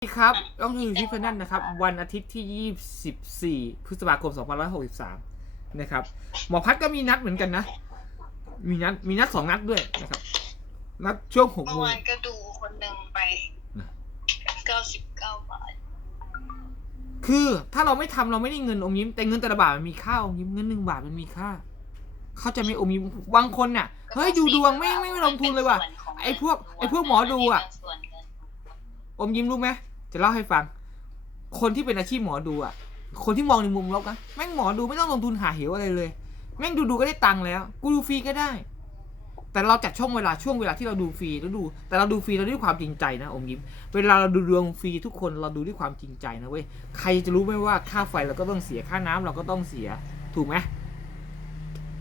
สวัสดีครับต้องอยู่ที่เพนนันนะครับ วันอาทิตย์ที่ 24 พฤษภาคม 2563 นะครับ หมอพัดก็มีนัดเหมือนกันนะ มีนัด มีนัดสองนัดด้วยนะครับ นัดช่วงหกเมื่โมองวานก็ดูคนหนึ่งไปนะเก้าสิบเก้าบาท คือถ้าเราไม่ทำเราไม่ได้เงินอมยิ้ม แต่เงินแต่ละบาทมันมีค่าอมยิ้ม เงินหนึ่งบาทมันมีค่า เขาใจะไม่อมยิ้ม บางคนน่ะ เฮ้ยดูดวงไม่ไม่ไม่ลงทุนเลยว่ะ ไอ้พวกไอ้พวกหมอดูอะส่วนเงินอมยิ้มรู้ไหม จะเล่าให้ฟัง คนที่เป็นอาชีพหมอดูอะ คนที่มองในมุมลบนะแม่งหมอดูไม่ต้องลงทุนหาเหวอะไรเลย แม่งดูดูก็ได้ตังค์แล้ว กูดูฟรีก็ได้ แต่เราจัดช่วงเวลาช่วงเวลาที่เราดูฟรีแล้วดู แต่เราดูฟรีเราด้วยความจริงใจนะอมยิ้ม เวลาเราดูดวงฟรีทุกคนเราดูด้วยความจริงใจนะเว้ย ใครจะรู้ไหมว่าค่าไฟเราก็ต้องเสียค่าน้ำเราก็ต้องเสีย ถูกไหม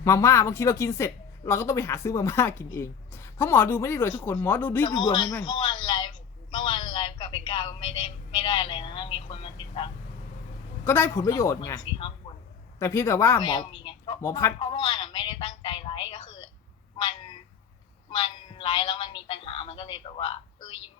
มาม่าบางทีเรากินเสร็จ เราก็ต้องไปหาซื้อมาม่ากินเอง เพราะหมอดูไม่ได้รวยทุกคน หมอดูด้วยดูดวงแม่งเมื่อวานไลฟ์เมื่อวาน กับเบกาก็ไม่ได้ไม่ได้อะไรนะมีคนมาติดตามก็ได้ผลประโยชน์ไงสี่ห้าคนแต่เพียงแต่ว่าหมอ ก็ยังไงหมอพัด เพราะเมื่อวานอะไม่ได้ตั้งใจไลฟ์ก็คือ มันมันไลฟ์แล้วมันมีปัญหามันก็เลยแบบว่าเออยิ้ม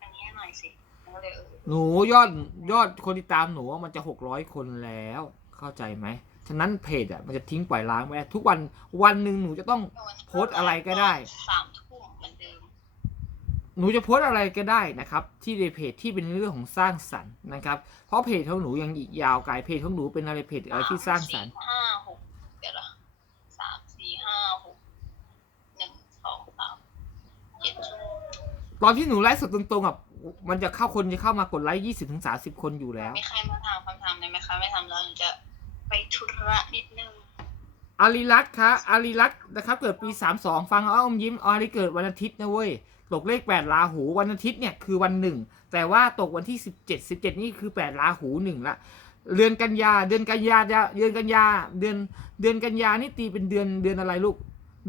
อันนี้ให้หน่อยสิมันก็เลยเออหนูยอดยอดคนติดตามหนูอะมันจะหกร้อยคนแล้ว เข้าใจไหมฉะนั้นเพจอะมันจะทิ้งปล่อยล้างไม่ได้ทุกวันวันหนึ่งหนูจะต้อง โพสต์อะไรก็ได้ สามทุ่มเหมือนเดิม หนูจะโพสต์อะไรก็ได้นะครับ ที่ในเพจที่เป็นเรื่องของสร้างสรรค์นะครับ เพราะเพจของหนูยังอีกยาวไกลเพจของหนูเป็นอะไรเพจอะไรที่สร้างสรรค์สี่ห้าหกเดี๋ยวละสามสี่ห้าหกหนึ่งสองสามเจ็ดชั่วโมงตอนที่หนูไลฟ์สดตรงๆอะมันจะเข้าคนจะเข้ามากดไลค์ยี่สิบถึงสาสิบคนอยู่แล้วมีใครมาถามคำถามได้ไหมคะไม่ทำแล้วหนูจะไปธุระนิดนึงอาริรัตน์คะอาริรัตน์นะครับ เกิดปี32ฟังเอาอมยิ้มอาริเกิดวันอาทิตย์นะเว้ย ตกเลข 8 ราหูวันอาทิตย์เนี่ยคือวันหนึ่งแต่ว่าตกวันที่ 17 17 นี่คือ 8 ราหูหนึ่งละเดือนกันยาเดือนกันยาจะเดือนกันยาเดือนเดือนกันยานี่ตีเป็นเดือนเดือนอะไรลูก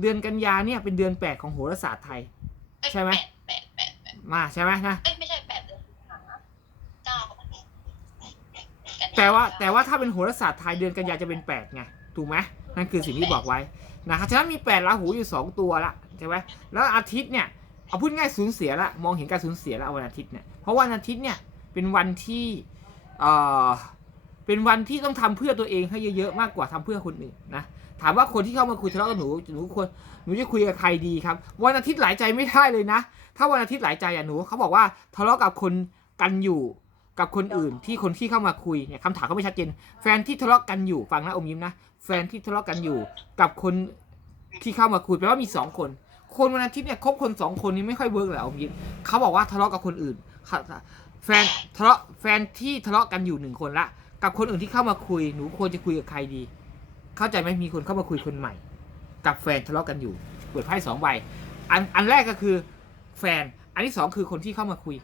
เดือนกันยาเนี่ยเป็นเดือน 8 ของโหราศาสตร์ไทยเอ้ยใช่ไหมแปดแปดแปดแปดมาใช่ไหมนะเอ้ยไม่ใช่แปดเดือนสิงหาเก้ากันยแต่ว่าแต่ว่าถ้าเป็นโหราศาสตร์ไทยเดือนกันยาจะเป็น8ไงถูกไหมนั่นคือสิ่งที่บอกไว้นะครับฉะนั้นมี8ราหูอยู่ 2 ตัวละใช่ไหมแล้วอาทิตย์เนี่ย เอาพูดง่ายสูญเสียละมองเห็นการสูญเสียละวันอาทิตย์เนี่ยเพราะวันอาทิตย์เนี่ยเป็นวันที่เอ่อเป็นวันที่ต้องทำเพื่อตัวเองให้เยอะๆมากกว่าทำเพื่อคนอื่นนะถามว่าคนที่เข้ามาคุยทะเลาะกับหนูหนูควรหนูจะคุยกับใครดีครับ วันอาทิตย์หลายใจไม่ได้เลยนะ ถ้าวันอาทิตย์หลายใจอะหนูเขาบอกว่าทะเลาะกับคนกันอยู่กับคนอื่นที่คนที่เข้ามาคุยเนี่ยคำถามเขาไม่ชัดเจนแฟนที่ทะเลาะกันอยู่ฟังนะอมยิ้มนะแฟนที่ทะเลาะกันอยู่กับคนที่เข้ามาคุยแปลว่ามีสองคน คนวันอาทิตย์เนี่ยคบคนสองคนนี้ไม่ค่อยเวิร์กเลยอมยิ้มเขาบอกว่าทะเลาะกับคนอื่นค่ะแฟนทะเลาะแฟนที่ทะเลาะกันอยู่หนึ่งคนละ กับคนอื่นที่เข้ามาคุยหนูควรจะคุยกับใครดี เข้าใจไหมมีคนเข้ามาคุยคนใหม่ กับแฟนทะเลาะกันอยู่เปิดไพ่สองใบอันอันแรกก็คือแฟน อันที่สองคือคนที่เข้ามาคุย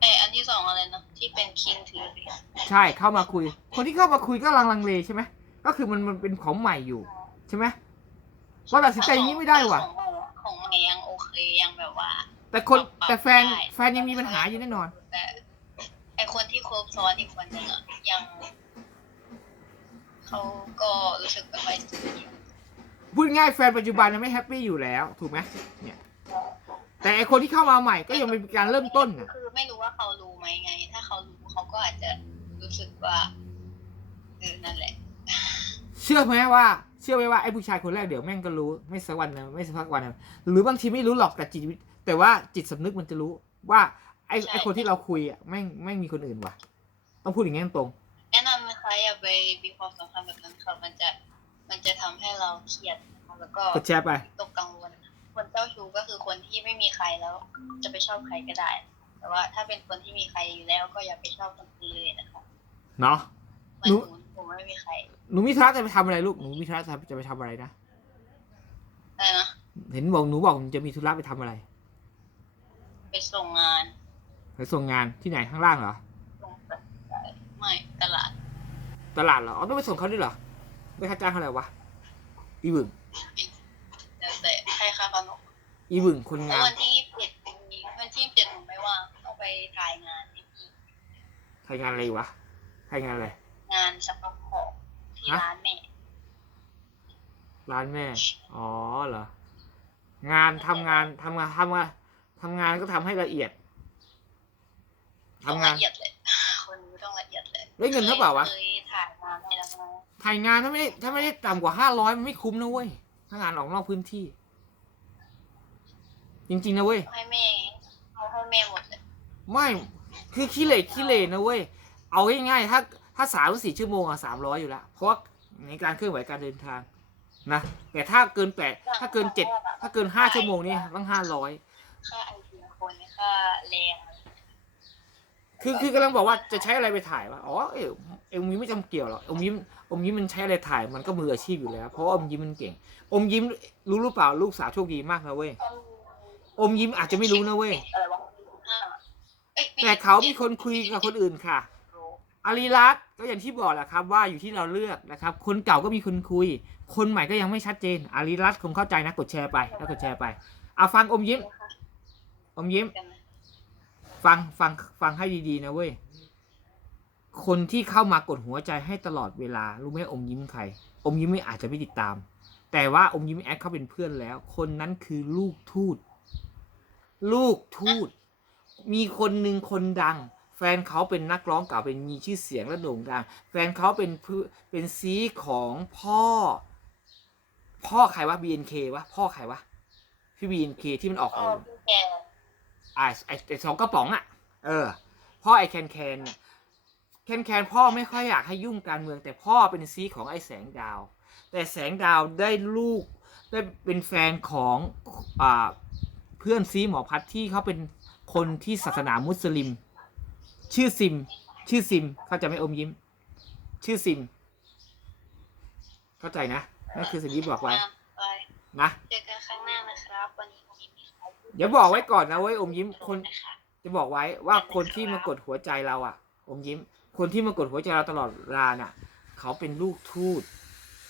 เอยอันที่สองอะไรนะที่เป็นคิงถือเหรียญใช่เข้ามาคุย คนที่เข้ามาคุยก็ลังลังเลใช่ไหม ก็คือมันมันเป็นของใหม่อยู่ ใช่ไหมก็ตัดสินใจอย่างนี้ไม่ได้ว่ะของของใหม่ยังโอเคยังแบบว่า แต่คนแต่แฟนแฟนยังมีปัญหาอยู่แน่นอนแต่ไอคนที่คบซ้อนอีกคนหนึ่งอะยังเขาก็รู้สึกไม่ค่อยดีพูดง่ายแฟนปัจจุบันยังไม่แฮปปี้อยู่แล้ว ถูกไหมเนี่ย แต่ไอคนที่เข้ามาใหม่ก็ยังเป็นการเริ่มต้นน่ะคือไม่รู้ว่าเขารู้ไหมไง ถ้าเขารู้เขาก็อาจจะรู้สึกว่าเออนั่นแหละ เชื่อไหมว่าเชื่อไหมว่าไอ้ผู้ชายคนแรกเดี๋ยวแม่งก็รู้ไม่สักวันนะไม่สักพักวันนะหรือบางทีไม่รู้หรอกแต่จิตวิแต่ว่าจิตสำนึกมันจะรู้ว่าไอ้ใช่ไอ้คนที่เราคุยอะแม่งแม่งมีคนอื่นว่ะ ต้องพูดอย่างงี้ตรงแนะนำนะคะอย่าไปมีความสัมพันธ์แบบนั้นค่ะมันจะมันจะทำให้เราเครียดนะคะแล้วก็ๆกดแชร์ไปตกกังวลคนเจ้าชู้ก็คือคนที่ไม่มีใครแล้วจะไปชอบใครก็ได้ แต่ว่าถ้าเป็นคนที่มีใครอยู่แล้วก็อย่าไปชอบคนอื่นเลยนะคะเนาะเหมือนหนูหนูผมไม่มีใครหนูมีธุระจะไปทำอะไรลูกหนูมีธุระจะจะไปทำอะไรนะอะไรนะเห็นบอกหนูบอกหนูจะมีธุระไปทำอะไร ไปส่งงานไปส่งงานที่ไหนข้างล่างเหรอ ส่งไม่ตลาดตลาดเหรออ๋อต้องไปส่งเขาด้วยเหรอได้ค่าจ้างเท่าไหร่วะอีบึงแล้วแต่ให้ค่าขนมอีบึงคนแล้วงานวันที่ยี่สิบเจ็ดมีวันที่ยี่สิบเจ็ดหนูไม่ว่างต้องไปถ่ายงานให้พี่ใครงานอะไรวะใครงานอะไร งานสต็อกของที่ฮะ ร้านแม่ร้านแม่ อ๋อเหรอ งานทำงานทำงานทำงานทำงานก็ทำให้ละเอียดต้องทำงาน ละเอียดเลย คนนี้ต้องละเอียดเลยได้เงินเท่าเปล่าวะ เคยถ่ายงานให้แล้วนะถ่ายงานถ้าไม่ได้ถ้าไม่ได้ต่ำกว่าห้าร้อยมันไม่คุ้มนะเว้ยถ้างานออกนอกพื้นที่ จริงๆนะเว้ย ให้แม่เอาให้แม่หมดเลยไม่ คือขี้เหร่ขี้เหร่นะเว้ย เอาง่ายๆ ถ้า ถ้าสามสี่ชั่วโมงอะสามร้อยอยู่แล้ว เพราะว่าในการเคลื่อนไหวการเดินทางนะ แต่ถ้าเกินแปดถ้าเกินเจ็ดถ้าเกินห้าชั่วโมงนี่ต้องห้าร้อยค่าไอทีคนค่าแรงคือคือกำลังบอกว่าจะใช้อะไรไปถ่ายวะอ๋อเออเอ็มยิ้มไม่จำเกี่ยวหรอกอมยิ้มอมยิ้มมันใช้อะไรถ่ายมันก็มืออาชีพอยู่แล้ว เพราะว่าอมยิ้มมันเก่งอมยิ้มรู้หรือเปล่าลูกสาวโชคดีมากนะเว้ยอมยิ้มอาจจะไม่รู้นะเว้ยอะไรวะห้าอ้ยแต่เขามีคนคุยกับคนอื่นค่ะ อารีรัตก็อย่างที่บอกแหละครับว่าอยู่ที่เราเลือกนะครับ คนเก่าก็มีคนคุย คนใหม่ก็ยังไม่ชัดเจนอารีรัตคงเข้าใจนะกดแชร์ไปแล้วกดแชร์ไปเอาฟังอมยิ้มอมยิ้ม ฟังฟังฟังให้ดีๆนะเว้ยคนที่เข้ามากดหัวใจให้ตลอดเวลารู้ไหมอมยิ้มใคร อมยิ้มไม่อาจจะไม่ติดตาม แต่ว่าอมยิ้มแอดเขาเป็นเพื่อนแล้ว คนนั้นคือลูกทูตลูกทูตมีคนหนึ่งคนดัง ฟนเขาเป็นนักร้องเก่าเป็นมีชื่อเสียงและโด่งดัง แฟนเขาเป็นเพื่อเป็นซีของพ่อ พ่อใครวะ BNK วะ พ่อใครวะ พี่ BNK ที่มันออกอ๋ขอองพี่แกไอ้ไอ้ไอ้สองกระป๋องอะ เออ พ่อไอ้แคนแคนเนี่ยแคนแคนพ่อไม่ค่อยอยากให้ยุ่งการเมือง แต่พ่อเป็นซีของไอ้แสงดาว แต่แสงดาวได้ลูกได้เป็นแฟนของอ่าเพื่อนซีหมอพัดที่เขาเป็นคนที่ศาสนามุสลิม ชื่อซิม ชื่อซิม เข้าใจไหมอมยิ้ม ชื่อซิม เข้าใจนะนั่นคือสิ่งที่บอกไว้อะไปนะเจอกันครั้งหน้านะครับ วันนี้ผมมีขายเดี๋ยวบอกไว้ก่อนนะเว้ยอมยิ้มคนนะคะจะบอกไว้ว่าคนที่มากดหัวใจเราอะ อมยิ้ม คนที่มากดหัวใจเราตลอดเวลาน่ะ เขาเป็นลูกทูต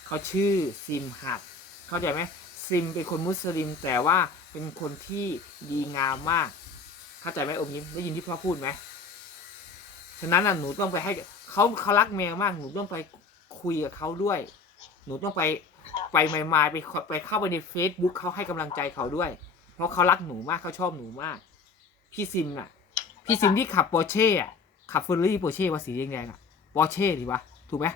เขาชื่อซิมหัด เข้าใจไหมซิมเป็นคนมุสลิม แต่ว่าเป็นคนที่ดีงามมาก เข้าใจไหมอมยิ้มได้ยินที่พ่อพูดไหม ฉะนั้นน่ะหนูต้องไปให้เขาเขารักแมวมากหนูต้องไปคุยกับเขาด้วย หนูต้องไปไปไม่มาไปไปเข้าไปใน Facebook เขาให้กำลังใจเขาด้วย เพราะเขารักหนูมากเขาชอบหนูมาก พี่ซิมน่ะ พี่ซิมที่ขับปอร์เช่อะขับเฟอร์รี่ปอร์เช่ว่าสีแดงๆอะปอร์เช่ดีวะถูกไหม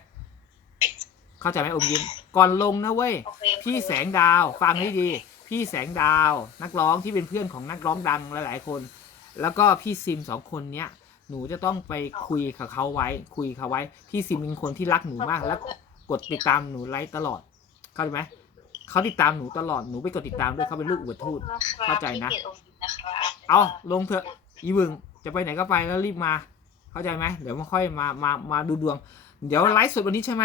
เข้าใจไหมอมยิ้มก่อนลงนะเว้ยโอเคพี่แสงดาวฟังให้ดี พี่แสงดาวนักร้องที่เป็นเพื่อนของนักร้องดังหลายๆคน แล้วก็พี่ซิมสองคนเนี้ย หนูจะต้องไปคุยกับเขาไว้ คุยเขาไว้ พี่ซิมเป็นคนที่รักหนูมาก แล้วกดติดตามหนูไลค์ตลอด เข้าใจไหมเขาติดตามหนูตลอดหนูไปกดติดตามด้วยเขาเป็นลูกอุปทูตเข้าใจนะพี่กดโอมนะครับเอาลงเถอะอีวึงจะไปไหนก็ไปแล้วรีบมา เข้าใจไหมเดี๋ยวมาค่อยมามามาดูดวง เดี๋ยวไลฟ์สดวันนี้ใช่ไหม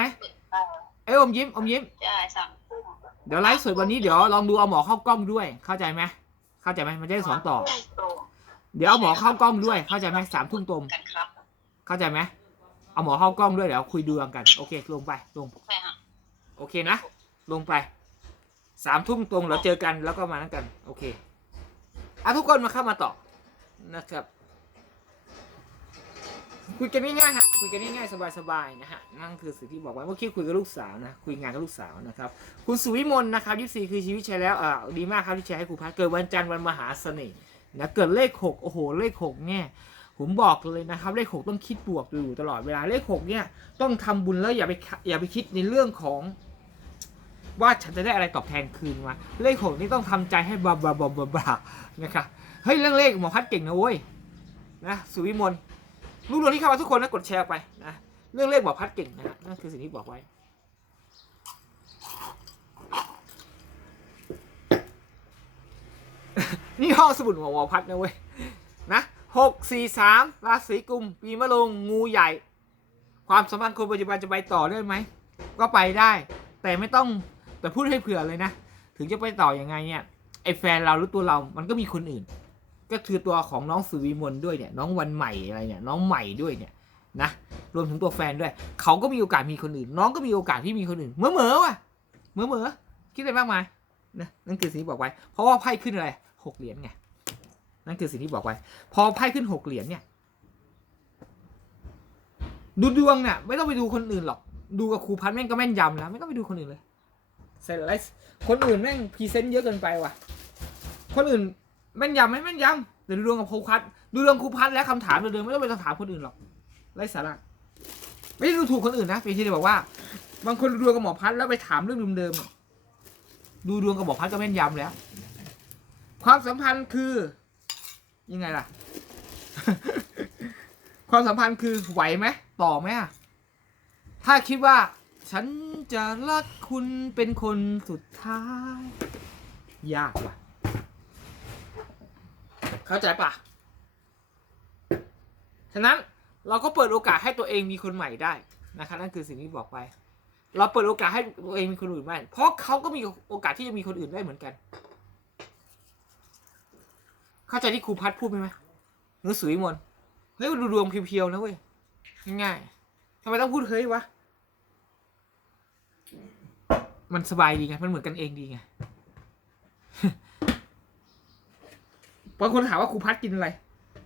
เอ้ยอมยิ้มอมยิ้มใช่สามทุ่มเดี๋ยวไลฟ์สดวันนี้เดี๋ยวลองดูเอาหมอเข้ากล้องด้วย เข้าใจไหมเข้าใจไหมมันจะได้สองต่อ เดี๋ยวเอาหมอเข้ากล้องด้วย เข้าใจไหมสามทุ่มตรงกันครับเข้าใจไหมเอาหมอเข้ากล้องด้วยเดี๋ยวคุยดวงกัน โอเค ลงไปลงใช่ฮะโอเคนะ ลงไปสามทุ่มตรงเราเจอกันแล้วก็มานั่งกัน โอเคอะทุกคนมาเข้ามาต่อนะครับคุยกันง่ายๆฮะคุยกันง่ายๆสบายๆนะฮะนั่นคือสิ่งที่บอกไว้เมื่อกี้คุยกับลูกสาวนะคุยงานกับลูกสาวนะครับคุณสุวิมลนะครับยี่สี่คือชีวิตใช้แล้วอ่าดีมากครับที่แชร์ให้ครูพัดเกิดวันจันทร์วันมหาเสน่ห์ นะเกิดเลขหกโอ้โห เลขหกเนี่ย ผมบอกเลยนะครับ เลขหกต้องคิดบวกอยู่ตลอดเวลาเลขหกเนี่ยต้องทำบุญแล้วอย่าไปอย่าไปคิดในเรื่องของ ว่าฉันจะได้อะไรตอบแทนคืนมาเลขหกนี่ต้องทำใจให้บาบาบาบาบานะครับเฮ้ยเรื่องเลขหมอพัดเก่งนะเว้ยนะสุวิมลลูกเรือที่เข้ามาทุกคนนะกดแชร์ไปนะเรื่องเลขหมอพัดเก่งนะนั่นคือสิ่งที่บอกไว้ นี่ห้องสมุดของหมอพัดนะเว้ยนะหกสี่สามราศีกุมปีมะโรงงูใหญ่ ความสัมพันธ์คนปัจจุบันจะไปต่อได้ไหม ก็ไปได้ แต่ไม่ต้องแต่พูดให้เผื่อเลยนะ ถึงจะไปต่ออยังไงเนี่ยไอแฟนเราหรือตัวเรา มันก็มีคนอื่น ก็คือตัวของน้องสุวิมลด้วยเนี่ยน้องวันใหม่อะไรเนี่ยน้องใหม่ด้วยเนี่ยนะรวมถึงตัวแฟนด้วย เขาก็มีโอกาสมีคนอื่น น้องก็มีโอกาสที่มีคนอื่นเมื่อเมือว่ะเมื่อเมือคิดอะไรมากมายนะนั่นคือสิ่งที่บอกไว้ เพราะว่าไพ่ขึ้นอะไร หกเหรียญไงนั่นคือสิ่งที่บอกไว้ พอไพ่ขึ้นหกเหรียญเนี่ยดูดวงเนี่ยไม่ต้องไปดูคนอื่นหรอก ดูกับครูพันธ์แม่งก็แม่นยำแล้วไม่ต้องไปดูคนอื่นเลยเสร็จแล้วคนอื่นแม่งพรีเซนต์เยอะเกินไปว่ะ คนอื่นแม่นยำไหมแม่นยำแต่ดูดวงกับครูพัดดูดวงครูพัดและคำถามเดิมๆไม่ต้องไปถามคนอื่นหรอกไรสาระไม่ได้ดูถูกคนอื่นนะเป็นที่ได้บอกว่า บางคนดูดวงกับหมอพัดแล้วไปถามเรื่องเดิมๆดูดวงกับหมอพัดก็แม่นยำแล้ว ความสัมพันธ์คือ ยังไงล่ะ ความสัมพันธ์คือไหวไหมต่อไหมอะถ้าคิดว่า ฉันจะรักคุณเป็นคนสุดท้าย ยากว่ะ เข้าใจปะฉะนั้นเราก็เปิดโอกาสให้ตัวเองมีคนใหม่ได้นะครับนั่นคือสิ่งที่บอกไป เราเปิดโอกาสให้ตัวเองมีคนอื่นได้เพราะเขาก็มีโอกาสที่จะมีคนอื่นได้เหมือนกัน เข้าใจที่ครูพัดพูดไหมไหมหรือสุวิมนเฮ้ยดูดวงเพียวๆนะเว้ยง่ายๆทำไมต้องพูดเฮ้ยวะมันสบายดีไงมันเหมือนกันเองดีไงบางคนถามว่าครูพัดกินอะไร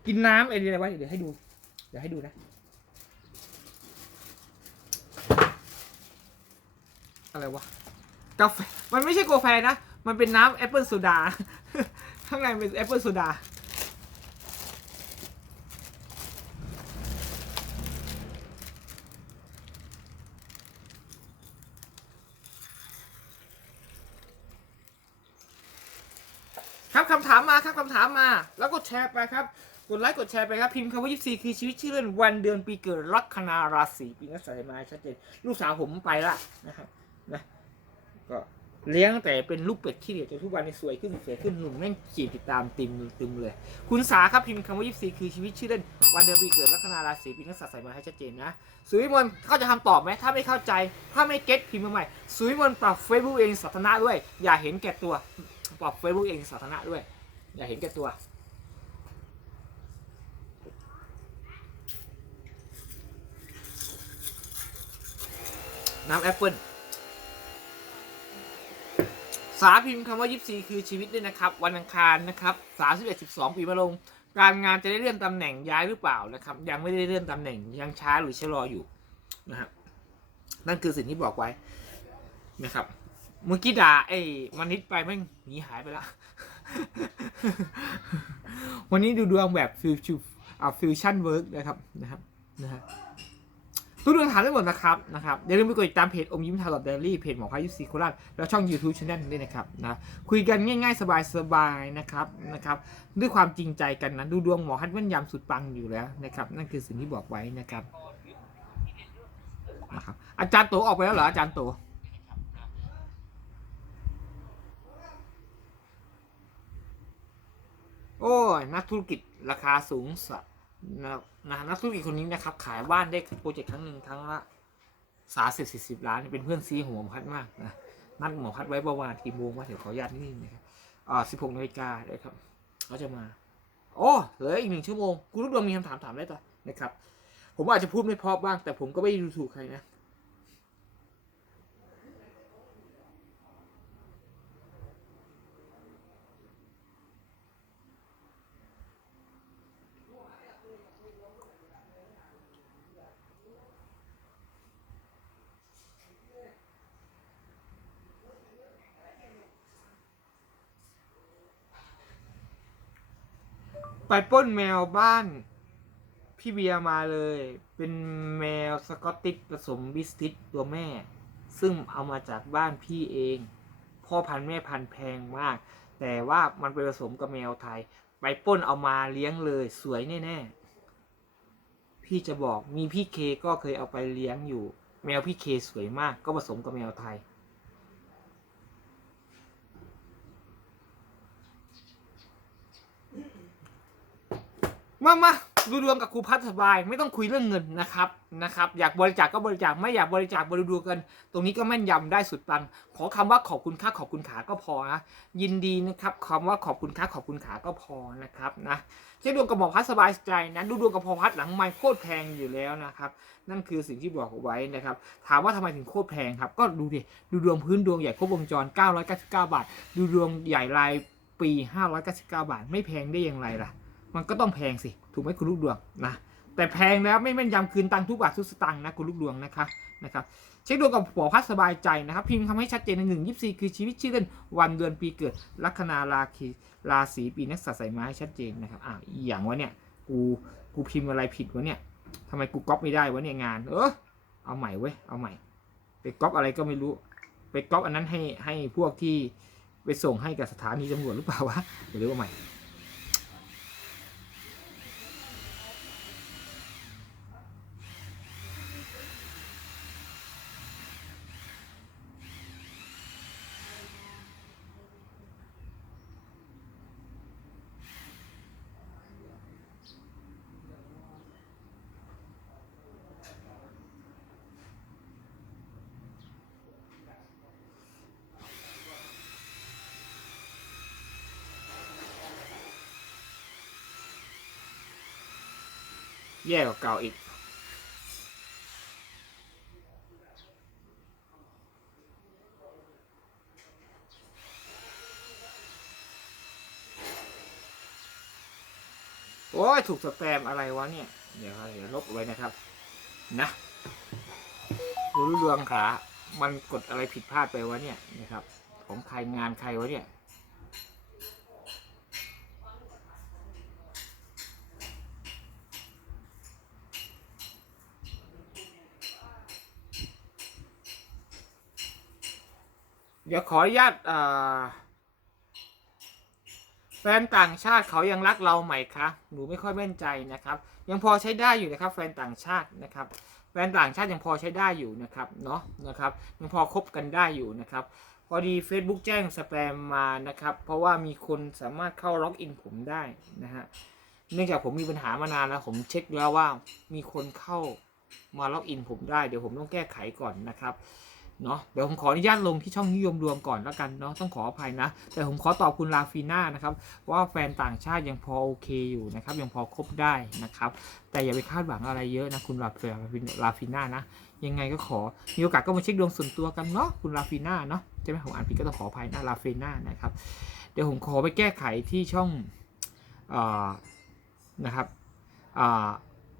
กินน้ำอะไรอะไรวะเดี๋ยวให้ดู เดี๋ยวให้ดูนะอะไรวะกาแฟมันไม่ใช่กาแฟนะ มันเป็นน้ำแอปเปิลโซดา ข้างในเป็นแอปเปิลโซดาครับคำถามมาครับคำถามมา แล้วก็แชร์ไปครับ กดไลค์กดแชร์ไปครับ พิมพ์คำว่า24คือชีวิตชื่อเล่นวันเดือนปีเกิดลัคนาราศีปีนักใส่มาชัดเจนลูกสาวผมไปละนะครับนะก็ เลี้ยงตั้งแต่เป็นลูกเป็ดขี้เหร่จนทุกวันนี้สวยขึ้นสวยขึ้นหนุ่มแม่งขี่ติดตามติมติมเลย คุณสาครับพิมพ์คำว่า24คือชีวิตชื่อเล่นวันเดือนปีเกิดลัคนาราศีปีนักสัตว์ใส่มาให้ชัดเจนนะสุวิมลเขาจะทำตอบไหมถ้าไม่เข้าใจ ถ้าไม่เก็ตพิมพ์มาใหม่สุวิมลปรับเฟซบุ๊กเองสาธารณะด้วย อย่าเห็นแก่ตัวปรับเฟซบุ๊กเองสาธารณะด้วย อย่าเห็นแก่ตัวน้ำแอปเปิลาพิมพ์คำว่า24คือชีวิตด้วยนะครับ วันอังคารนะครับ31 12ปีมะลง การงานจะได้เลื่อนตำแหน่งย้ายหรือเปล่านะครับ ยังไม่ได้เลื่อนตำแหน่งยังช้าหรือชะลออยู่นะครับนั่นคือสิ่งที่บอกไว้นะครับเมื่อกี้ด่าไอ้มันนิดไปแม่งหนีหายไปละ วันนี้ดูดวงแบบฟิวชิวอ่าฟิวชั่นเวิร์กนะครับนะครับนะฮะ ทุกดวงถามได้หมดนะครับนะครับอย่าลืมไปกดติดตามเพจอมยิ้มทาร์ลอดเดลี่เพจหมอพายุซีโคราชแล้วช่อง YouTube Channel ด้วยนะครับนะคุยกันง่ายๆ สบายๆนะครับนะครับด้วยความจริงใจกันนะดูดวงหมอฮัดแม่นยำสุดปังอยู่แล้วนะครับนั่นคือสิ่งที่บอกไว้นะครับนะครับอาจารย์โตออกไปแล้วเหรออาจารย์โตโอ้ยนักธุรกิจราคาสูงสัสนะ นะนักธุรกิจคนนี้นะครับ ขายบ้านได้โปรเจกต์ครั้งหนึ่งครั้งละสามสิบสี่สิบล้านเป็นเพื่อนซีของหมอพัดมากนะนัดหมอพัดไว้ประมาณกี่โมงว่าเดี๋ยวขออนุญาตนิดนึงนะครับอ่าสิบหกนาฬิกาเลยครับเขาจะมาโอ้เหลืออีกหนึ่งชั่วโมงคุณลูกดวงมีคำถามถามได้ต่อนะครับ ผมอาจจะพูดไม่เพอบ้าง แต่ผมก็ไม่ดูถูกใครนะ ไปปล้นแมวบ้าน พี่เบียร์มาเลย เป็นแมวสกอตติชผสมบิสติชตัวแม่ ซึ่งเอามาจากบ้านพี่เอง พ่อพันธุ์แม่พันธุ์แพงมาก แต่ว่ามันไปผสมกับแมวไทย ไปปล้นเอามาเลี้ยงเลย สวยแน่ๆ พี่จะบอกมีพี่เคก็เคยเอาไปเลี้ยงอยู่ แมวพี่เคสวยมาก ก็ผสมกับแมวไทย มามาดูดวงกับครูพัฒสบายไม่ต้องคุยเรื่องเงินนะครับนะครับ อยากบริจาคก็บริจาคไม่อยากบริจาคบริดูกัน ตรงนี้ก็แม่นยำได้สุดปัง ขอคำว่าขอบคุณค่าขอบคุณขาก็พอนะยินดีนะครับคำว่าขอบคุณค่าขอบคุณขาก็พอนะครับนะเช็คดวงกับหมอพัฒสบายใจนะดูดวงกับพอพัฒหลังไม่โคตรแพงอยู่แล้วนะครับ นั่นคือสิ่งที่บอกเอาไว้นะครับ ถามว่าทำไมถึงโคตรแพงครับ ก็ดูดิดูดวงพื้นดวงใหญ่ครบวงจร 999 บาท ดูดวงใหญ่รายปี 599 บาท ไม่แพงได้อย่างไรล่ะ มันก็ต้องแพงสิ ถูกไหมคุณลูกดวงนะแต่แพงแล้วไม่แม่นยำคืนตังทุกบาททุกสตางค์นะคุณลูกดวงนะคะนะครับเช็คดวงกับผัวพัดสบายใจนะครับ พิมพ์คำให้ชัดเจนในหนึ่งยี่สี่คือชีวิตชื่อเล่นวันเดือนปีเกิดลัคนาราคีราศีปีนักษัตรใส่ไม้ให้ชัดเจนนะครับอ้าวอีอย่างวะเนี่ยกูกูพิมพ์อะไรผิดวะเนี่ยทำไมกูก๊อปไม่ได้วะเนี่ยงาน เออเอาใหม่เว้ยเอาใหม่ไปก๊อปอะไรก็ไม่รู้ ไปก๊อปอันนั้นให้ให้พวกที่ไปส่งให้กับสถานีตำรวจหรือเปล่าวะเดี๋ยวเรียกว่าใหม่ แย่กว่าเก่าอีก โอ้ย ถูกสแปมอะไรวะเนี่ย เดี๋ยวเดี๋ยวลบไว้นะครับ นะรู้เรื่องขา มันกดอะไรผิดพลาดไปวะเนี่ยนะครับ ของใครงานใครวะเนี่ย เดี๋ยวขออนุญาตแฟนต่างชาติเขายังรักเราไหมคะหนูไม่ค่อยแม่นใจนะครับ ยังพอใช้ได้อยู่นะครับ แฟนต่างชาตินะครับแฟนต่างชาติยังพอใช้ได้อยู่นะครับเนาะนะครับยังพอคบกันได้อยู่นะครับ พอดี Facebook แจ้งสแปมมานะครับ เพราะว่ามีคนสามารถเข้าล็อกอินผมได้นะฮะเนื่องจากผมมีปัญหามานานแล้วผมเช็คแล้วว่ามีคนเข้ามาล็อกอินผมได้เดี๋ยวผมต้องแก้ไขก่อนนะครับ เนาะเดี๋ยวผมขออนุญาตลงที่ช่องนิยมรวมก่อนแล้วกันเนาะต้องขออภัยนะ แต่ผมขอตอบคุณลาฟีน่านะครับว่าแฟนต่างชาติยังพอโอเคอยู่นะครับยังพอคบได้นะครับ แต่อย่าไปคาดหวังอะไรเยอะนะคุณลาฟีลาฟีน่านะ ยังไงก็ขอมีโอกาสก็มาเช็คดวงส่วนตัวกันเนาะคุณลาฟีน่าเนาะใช่ไหมผมอ่านผิดก็ต้องขออภัยนะลาฟีน่านะครับเดี๋ยวผมขอไปแก้ไขที่ช่องอนะครับ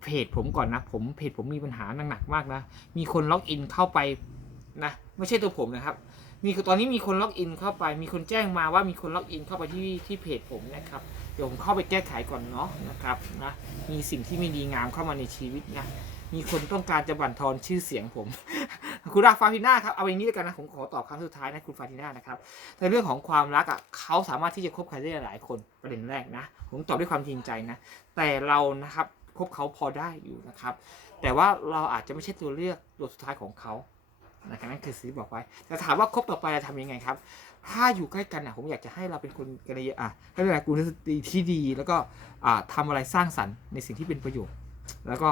เพจผมก่อนนะผมเพจผมมีปัญหาหนักๆมากนะมีคนล็อกอินเข้าไป นะไม่ใช่ตัวผมนะครับ มีตอนนี้มีคนล็อกอินเข้าไป มีคนแจ้งมาว่ามีคนล็อกอินเข้าไปที่ที่เพจผมนะครับเดี๋ยวผมเข้าไปแก้ไขก่อนเนาะนะครับนะมีสิ่งที่ไม่ดีงามเข้ามาในชีวิตนะมีคนต้องการจะบั่นทอนชื่อเสียงผม คุณราฟาทิน่าครับเอาอย่างนี้แล้วกันนะผมขอตอบครั้งสุดท้ายนะคุณฟาทิน่านะครับในเรื่องของความรักอะเขาสามารถที่จะคบใครได้หลายคนประเด็นแรกนะ ผมตอบด้วยความจริงใจนะ แต่เรานะครับคบเขาพอได้อยู่นะครับ แต่ว่าเราอาจจะไม่ใช่ตัวเลือกตัวสุดท้ายของเขา นะครับนั่นคือสิ่งที่บอกไว้แต่ถามว่าคบต่อไปจะทำยังไงครับ ถ้าอยู่ใกล้กันนะผมอยากจะให้เราเป็นคนกันเลยอะให้เป็นกุลสตรีที่ดีแล้วก็อ่าทำอะไรสร้างสรรค์ในสิ่งที่เป็นประโยชน์ แล้วก็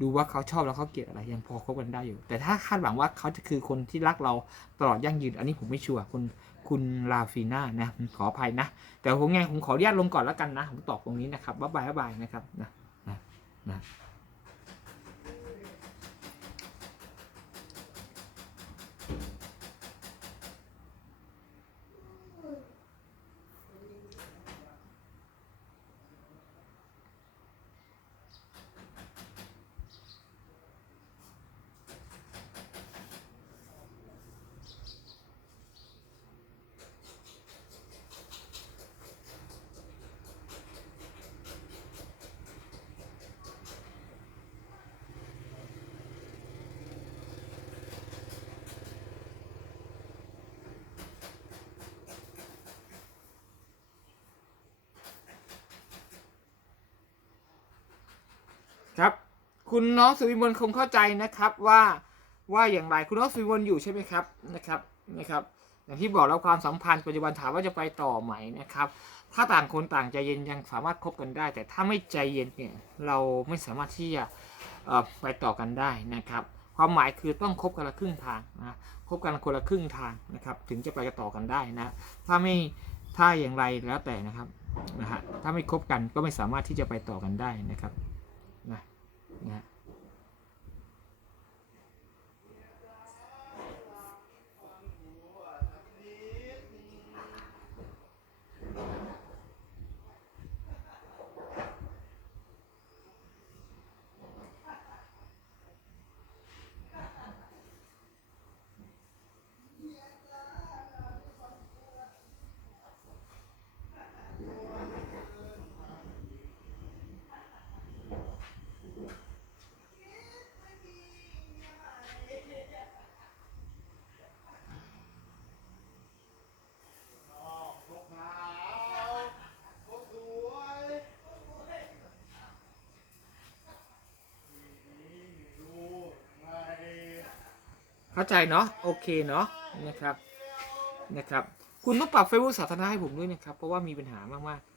ดูว่าเขาชอบแล้วเขาเกลียดอะไรยังพอคบกันได้อยู่ แต่ถ้าคาดหวังว่าเขาจะคือคนที่รักเราตลอดยั่งยืน อันนี้ผมไม่ชัวร์คุณคุณลาฟีน่านะขออภัยนะ แต่ผมไงผมขออนุญาตลงก่อนแล้วกันนะ ผมตอบตรงนี้นะครับบ๊ายบายบ๊ายบายนะครับนะนะนะ ครับ คุณน้องสุวิมลคงเข้าใจนะครับว่าว่าอย่างไรคุณน้องสุวิมลอยู่ใช่ไหมครับนะครับนะครับ อย่างที่บอกแล้วความสัมพันธ์ปัจจุบันถามว่าจะไปต่อไหมนะครับ ถ้าต่างคนต่างใจเย็นยังสามารถคบกันได้ แต่ถ้าไม่ใจเย็นเนี่ยเราไม่สามารถที่จะไปต่อกันได้นะครับ ความหมายคือต้องคบกันละครึ่งทางนะคบกันคนละครึ่งทางนะครับ ถึงจะไปต่อกันได้นะ ถ้าไม่ถ้าอย่างไรแล้วแต่นะครับนะฮะถ้าไม่คบกันก็ไม่สามารถที่จะไปต่อกันได้นะครับ นะฮะ เข้าใจเนาะโอเคเนาะนะครับนะครับ คุณต้องปรับเฟซบุ๊กสาธารณะให้ผมด้วยนะครับ เพราะว่ามีปัญหามากๆ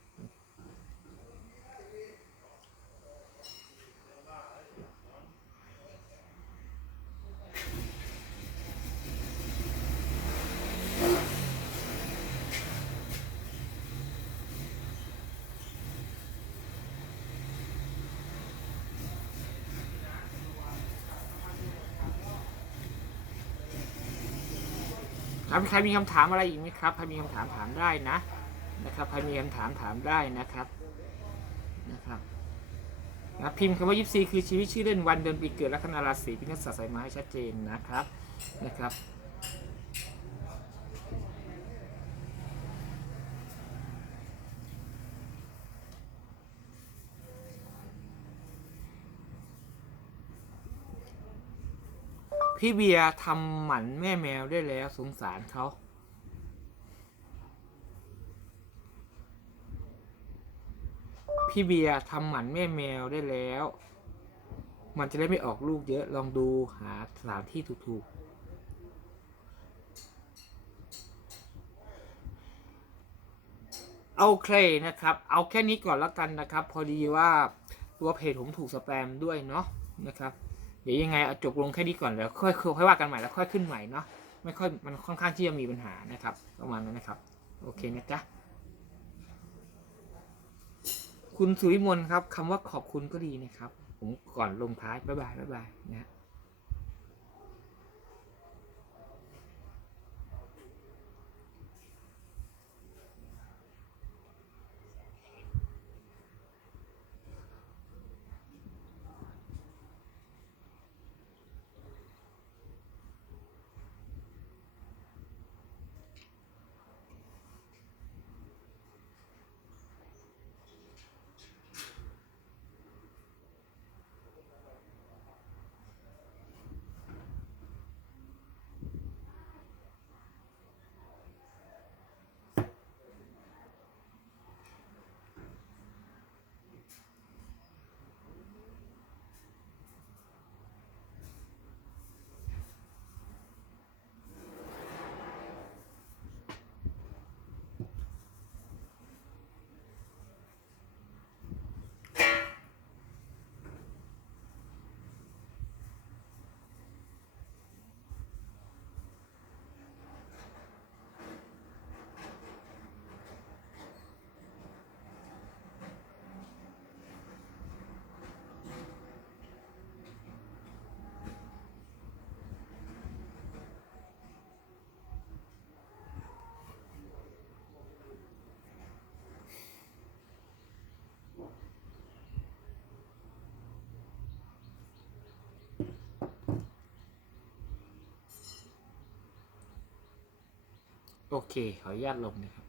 ครับใครมีคำถามอะไรอีกไหมครับ ใครมีคำถามถามได้นะ นะครับ ใครมีคำถามถามได้นะครับ นะครับนะพิมพ์คำว่ายิปซีคือชีวิตชื่อเล่นวันเดือนปีเกิดลัคนาราศีพินัสสะใส่มาให้ชัดเจนนะครับนะครับ พี่เบียร์ทำหมันแม่แมวได้แล้วสงสารเขาพี่เบียร์ทำหมันแม่แมวได้แล้ว มันจะได้ไม่ออกลูกเยอะ ลองดูหาสถานที่ถูกๆ โอเคนะครับ เอาแค่นี้ก่อนแล้วกันนะครับ พอดีว่าตัวเพจผมถูกสแปมด้วยเนาะนะครับ ดี๋ยวยังไงเอาจบลงแค่นี้ก่อนแล้วค่อยค่อยว่ากันใหม่แล้วค่อยขึ้นใหม่เนาะไม่ค่อยมันค่อนข้างที่จะมีปัญหานะครับ ประมาณนั้นนะครับ โอเคนะจ๊ะคุณสุวิมลครับคำว่าขอบคุณก็ดีนะครับ ผมก่อนลงท้ายบ๊ายบายบ๊ายบายนะฮะ โอเค ขออนุญาตลงนะครับ